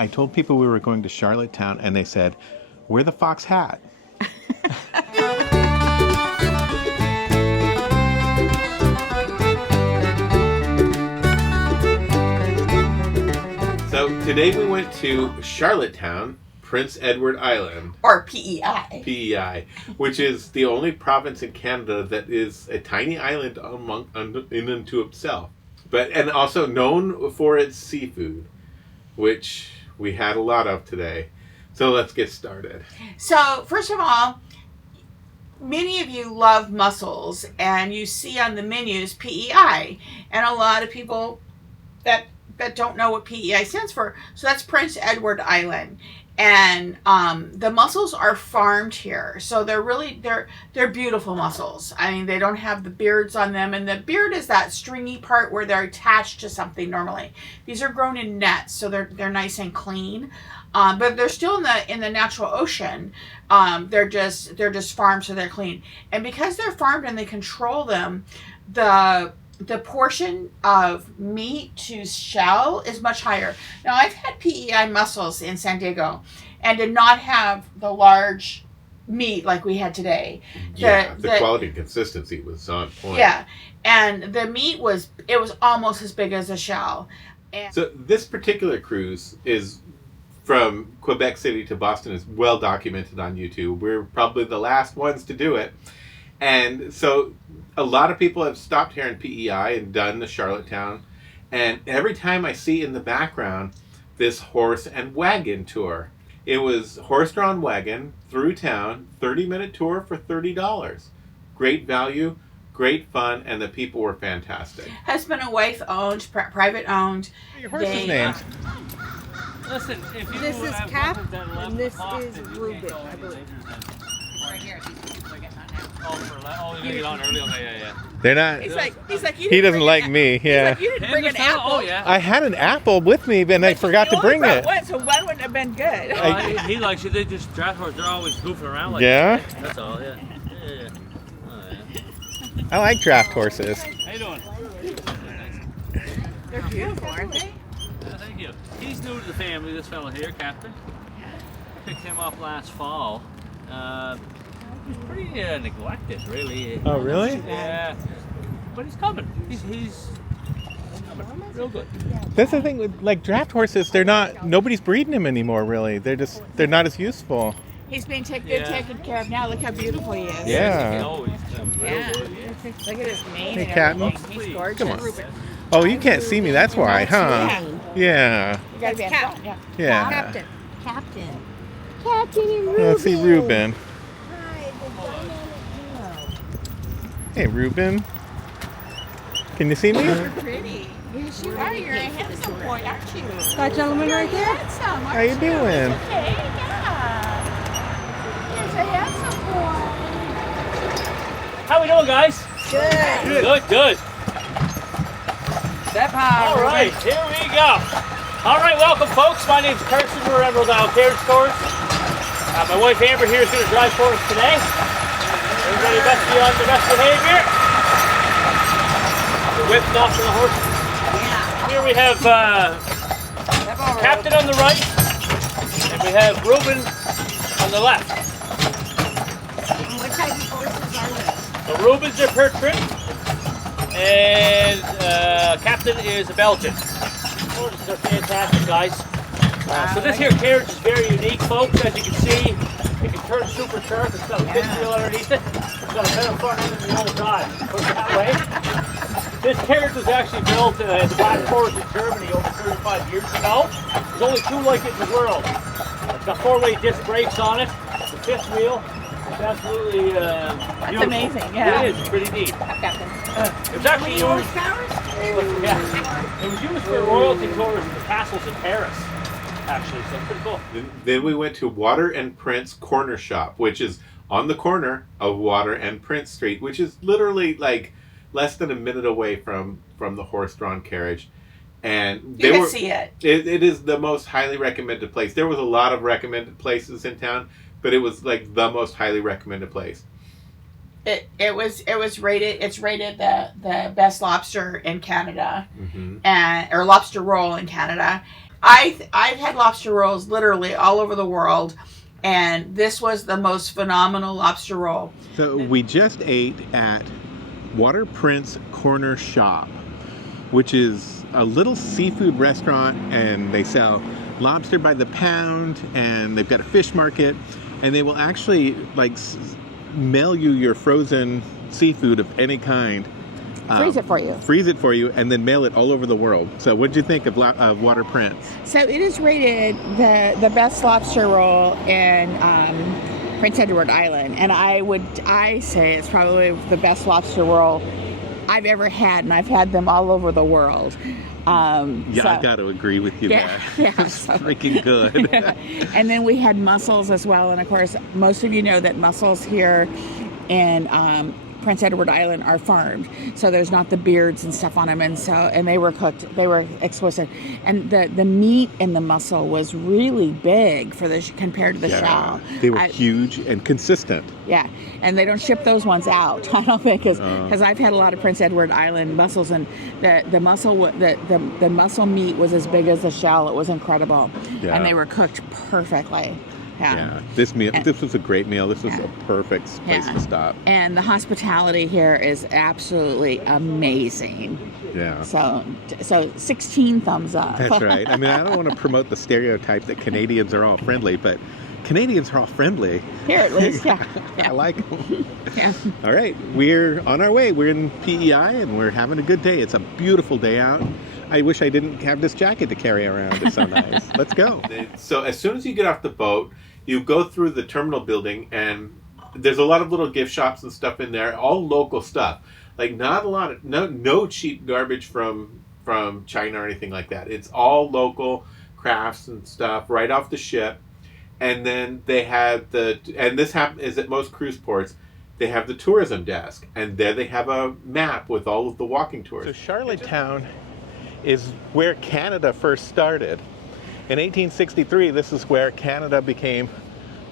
I told people we were going to Charlottetown, and they said, "We're the Fox Hat." So today we went to Charlottetown, Prince Edward Island. Or PEI. PEI, which is the only province in Canada that is a tiny island in and to itself. And also known for its seafood, which we had a lot of today. So let's get started. So, first of all, many of you love mussels, and you see on the menus PEI. And a lot of people that don't know what PEI stands for. So that's Prince Edward Island. And the mussels are farmed here, so they're beautiful mussels. I mean, they don't have the beards on them, and the beard is that stringy part where they're attached to something normally. These are grown in nets, so they're nice and clean, but they're still in the natural ocean. They're just farmed, so they're clean. And because they're farmed and they control them, the portion of meat to shell is much higher. Now, I've had PEI mussels in San Diego and did not have the large meat like we had today. The quality and consistency was on point. Yeah, and the meat was almost as big as a shell. And so this particular cruise is from Quebec City to Boston, is well documented on YouTube. We're probably the last ones to do it. And so a lot of people have stopped here in PEI and done the Charlottetown. And every time I see in the background this horse and wagon tour. It was horse-drawn wagon through town, 30-minute tour for $30. Great value, great fun, and the people were fantastic. husband and wife owned, private owned. Your horse's name? Listen, if you This is Cap, and this is then Ruben, I believe. Right here, they're getting on now. Oh, you're gonna get on early. Okay, yeah. They're not. He's like, you He didn't doesn't bring like an me. Yeah. He's like, you didn't bring an apple. Oh, yeah. I had an apple with me, but I forgot to bring it. One, so one wouldn't have been good. He likes you. They just draft horse. They're always goofing around like Yeah? that. That's all. Yeah. Yeah. Oh, yeah. I like draft horses. How you doing? They're beautiful, aren't they? Yeah, thank you. He's new to the family. This fella here, Captain. Picked him up last fall. He's pretty neglected, really. Oh, really? Yeah. But he's coming. He's coming. Real good. That's the thing with like draft horses. Nobody's breeding them anymore. Really, they're not as useful. He's being taken care of now. Look how beautiful he is. Yeah. Oh, he's real Yeah. good. Yeah. Look at his mane Hey, and Captain. everything. He's gorgeous. Come on. Oh, you can't see me. That's why, huh? Yeah. You gotta be in Cap. front, yeah. Yeah. Captain. Captain and Ruben. Let's see Ruben. Hi, the dynamic duo. Hey, Ruben. Can you see me? You're pretty. Yes, you are. You're a handsome boy, aren't you? That gentleman right there? Handsome, aren't How you doing? Okay, yeah. He's a handsome boy. How we doing, guys? Good. Good. Step high. All right, here we go. All right, welcome, folks. My name's Carson. We're at Rhode Island Carriage Stores. My wife Amber here is going to drive for us today. Everybody best be on the best behavior. We're whipping off to the horses. Here we have Captain on the right, and we have Ruben on the left. What type of horses are they? The Rubens are Pertrin, and Captain is a Belgian. Horses are fantastic, guys. So this here carriage is very unique, folks. As you can see, it can turn super sharp. It's got a fifth wheel underneath it. It's got a better front end than the old drive. Put it that way. This carriage was actually built in the Black Forest in Germany over 35 years ago. There's only two like it in the world. It's got four-way disc brakes on it. The fifth wheel is absolutely beautiful. amazing, yeah. It is pretty neat. Captain. It was actually used. Yeah, it was used for royalty tours in the castles in Paris. Actually, so pretty cool. Then we went to Water and Prince Corner Shop, which is on the corner of Water and Prince Street, which is literally like less than a minute away from the horse-drawn carriage. And You can see it. It is the most highly recommended place. There was a lot of recommended places in town, but it was like the most highly recommended place. It was rated. It's rated the best lobster in Canada, Mm-hmm. or lobster roll in Canada. I've had lobster rolls literally all over the world, and this was the most phenomenal lobster roll. So we just ate at Water Prince Corner Shop, which is a little seafood restaurant, and they sell lobster by the pound, and they've got a fish market, and they will actually like mail you your frozen seafood of any kind. Freeze it for you. Freeze it for you, and then mail it all over the world. So what did you think of Water Prince? So it is rated the best lobster roll in Prince Edward Island, and I say it's probably the best lobster roll I've ever had, and I've had them all over the world. I got to agree with you there. Yeah, it's freaking good. And then we had mussels as well, and of course, most of you know that mussels here in Prince Edward Island are farmed, so there's not the beards and stuff on them, and they were cooked. They were exquisite, and the meat in the mussel was really big compared to the shell. They were huge and consistent. Yeah, and they don't ship those ones out, I don't think, because I've had a lot of Prince Edward Island mussels, and the mussel meat was as big as the shell. It was incredible, and they were cooked perfectly. Yeah. This was a great meal. This was a perfect place to stop. And the hospitality here is absolutely amazing. Yeah. So 16 thumbs up. That's right. I mean, I don't want to promote the stereotype that Canadians are all friendly, but Canadians are all friendly. Here at least, yeah. I like them. Yeah. All right, we're on our way. We're in PEI, and we're having a good day. It's a beautiful day out. I wish I didn't have this jacket to carry around. It's so nice. Let's go. So as soon as you get off the boat, you go through the terminal building, and there's a lot of little gift shops and stuff in there, all local stuff. Like not a lot of no cheap garbage from China or anything like that. It's all local crafts and stuff right off the ship. And then they have this is at most cruise ports, they have the tourism desk, and there they have a map with all of the walking tours. So Charlottetown is where Canada first started. In 1863, this is where Canada became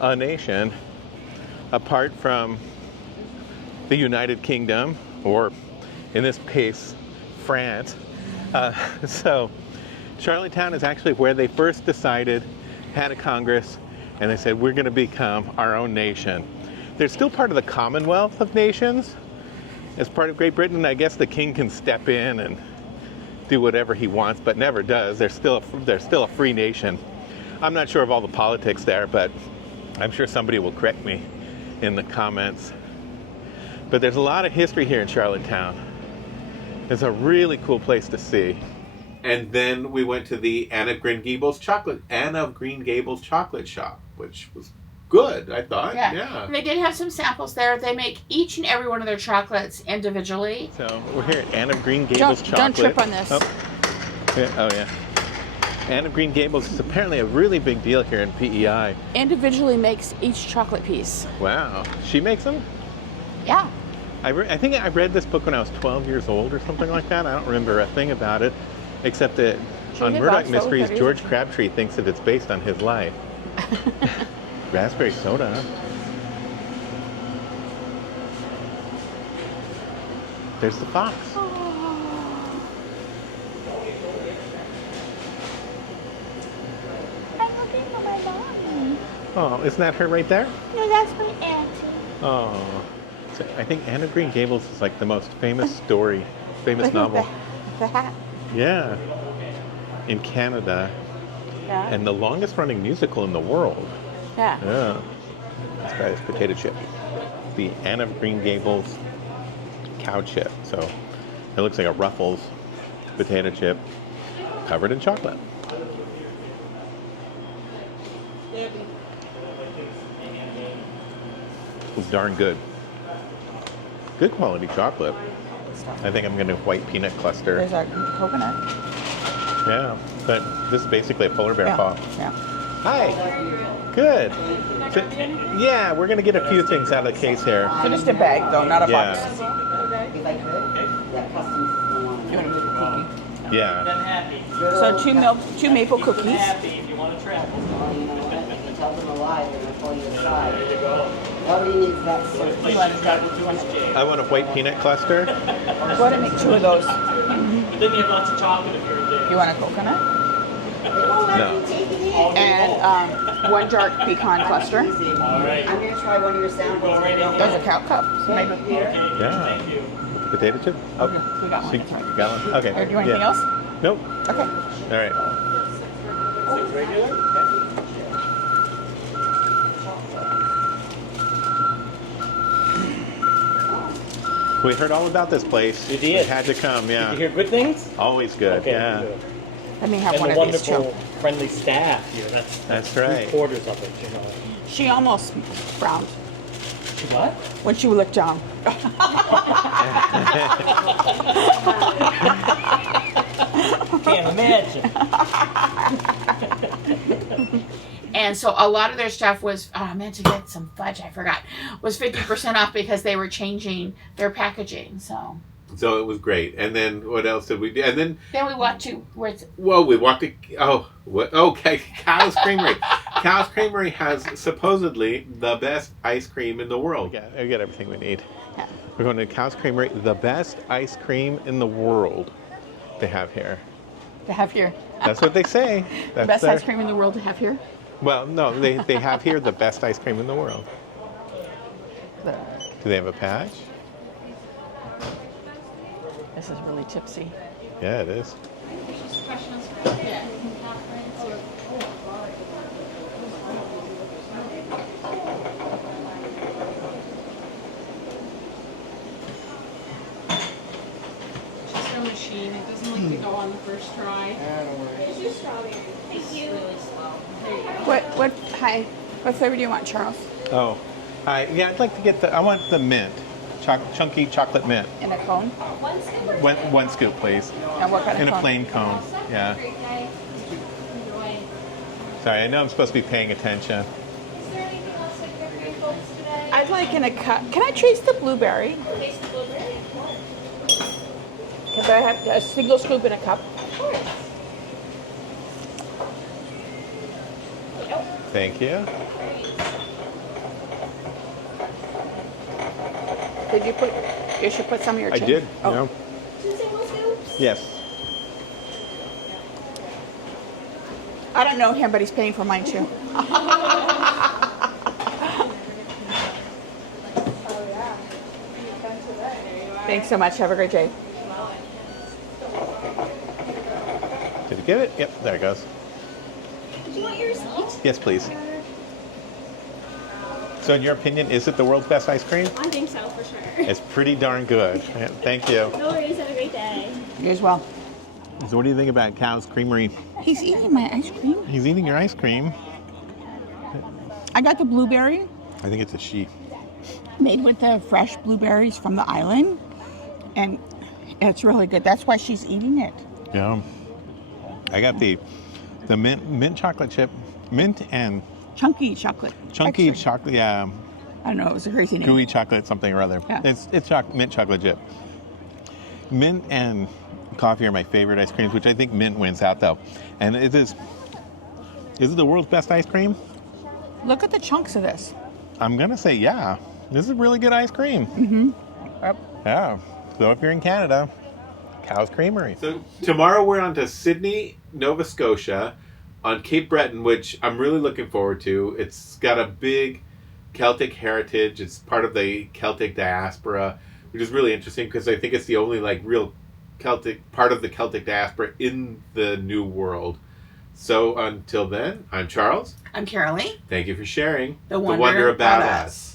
a nation, apart from the United Kingdom, or in this case, France. So Charlottetown is actually where they first decided, had a Congress, and they said, we're going to become our own nation. They're still part of the Commonwealth of Nations. As part of Great Britain, I guess the king can step in and do whatever he wants, but never does. They're still a free nation. I'm not sure of all the politics there, but I'm sure somebody will correct me in the comments. But there's a lot of history here in Charlottetown. It's a really cool place to see. And then we went to the Anne of Green Gables chocolate shop, which was good, I thought. Yeah. And they did have some samples there. They make each and every one of their chocolates individually. So we're here at Anne of Green Gables chocolate. Don't trip on this. Yeah. Anne of Green Gables is apparently a really big deal here in PEI. Individually makes each chocolate piece. Wow. She makes them? Yeah. I think I read this book when I was 12 years old or something like that. I don't remember a thing about it, except that on Murdoch Mysteries, George Crabtree thinks that it's based on his life. Raspberry soda. There's the fox. I'm looking for my mommy. Oh, isn't that her right there? No, that's my auntie. Oh. So I think Anne of Green Gables is like the most famous novel. The hat. Yeah. In Canada. Yeah. And the longest running musical in the world. Yeah. Yeah. Let's try this potato chip. The Anne of Green Gables cow chip. So it looks like a Ruffles potato chip covered in chocolate. It's darn good. Good quality chocolate. I think I'm going to white peanut cluster. There's our coconut. Yeah, but this is basically a polar bear paw. Yeah. Hi. Good. So, yeah, we're going to get a few things out of the case here. So just a bag, though, not a box. Yeah. So two maple cookies. Nobody needs that soup. I want a white peanut cluster. Go ahead and make two of those. But then you have lots of chocolate if you're a dick. You want a coconut? They go No. and one dark pecan cluster. All right. I'm gonna try one of your samples. There's a cow cup. So maybe Yeah. Potato chip? Okay, we got one. So That's right. you got one? Okay. Or do you want anything Yeah. else? Nope. Okay. All right. Six regular? We heard all about this place. You did? We had to come, Did yeah. you hear good things? Always good, Okay, yeah. good. Let me have And one the of these wonderful, too. friendly staff here. That's right. 3/4 of it, you know. She almost frowned What? when she looked down. Can't imagine. And so a lot of their stuff was, I meant to get some fudge, I forgot, was 50% off because they were changing their packaging. So So it was great. And then what else did we do? And then, then we walked to, where's whoa, we walked to, okay, Cow's Creamery. Cow's Creamery has supposedly the best ice cream in the world. Yeah, we got everything we need. Yeah. We're going to Cow's Creamery, the best ice cream in the world they have here. To have here. That's what they say. That's Best their- ice cream in the world to have here. Well, no, they have here the best ice cream in the world. The- Do they have a patch? This is really tipsy. Yeah, it is. Just a machine. It doesn't like to go on the first try. Hi. What flavor do you want, Charles? Oh, yeah, I'd like to get I want the mint, chunky chocolate mint. In a cone? One scoop, please. And what kind In of a cone? plain cone, yeah. Sorry, I know I'm supposed to be paying attention. I'd like in a cup. Can I taste the blueberry? Can I have a single scoop in a cup? Thank you. Did you put? You should put some of your. I chili. did, Oh. you know. Yes. I don't know him, but he's paying for mine too. Thanks so much. Have a great day. Did you get it? Yep, there it goes. Do you want your receipt? Yes, please. So in your opinion, is it the world's best ice cream? I think so, for sure. It's pretty darn good. Yeah, thank you. No worries, have a great day. You as well. So what do you think about Cow's Creamery? He's eating my ice cream. He's eating your ice cream. I got the blueberry I think it's a she. made with the fresh blueberries from the island, and it's really good. That's why she's eating it. Yeah. I got the mint chocolate chip, mint and Chunky chocolate. chunky Extra. chocolate. Yeah, I don't know. It was a crazy name. gooey chocolate something or other. Yeah. It's mint chocolate chip. Mint and coffee are my favorite ice creams, which I think mint wins out though. And it is it the world's best ice cream? Look at the chunks of this. I'm gonna say yeah. This is really good ice cream. Yep. Yeah. So if you're in Canada, Cow's Creamery. So tomorrow we're on to Sydney, Nova Scotia, on Cape Breton, which I'm really looking forward to. It's got a big Celtic heritage. It's part of the Celtic diaspora, which is really interesting because I think it's the only real Celtic part of the Celtic diaspora in the New World. So until then, I'm Charles. I'm Carolee. Thank you for sharing The wonder about about us.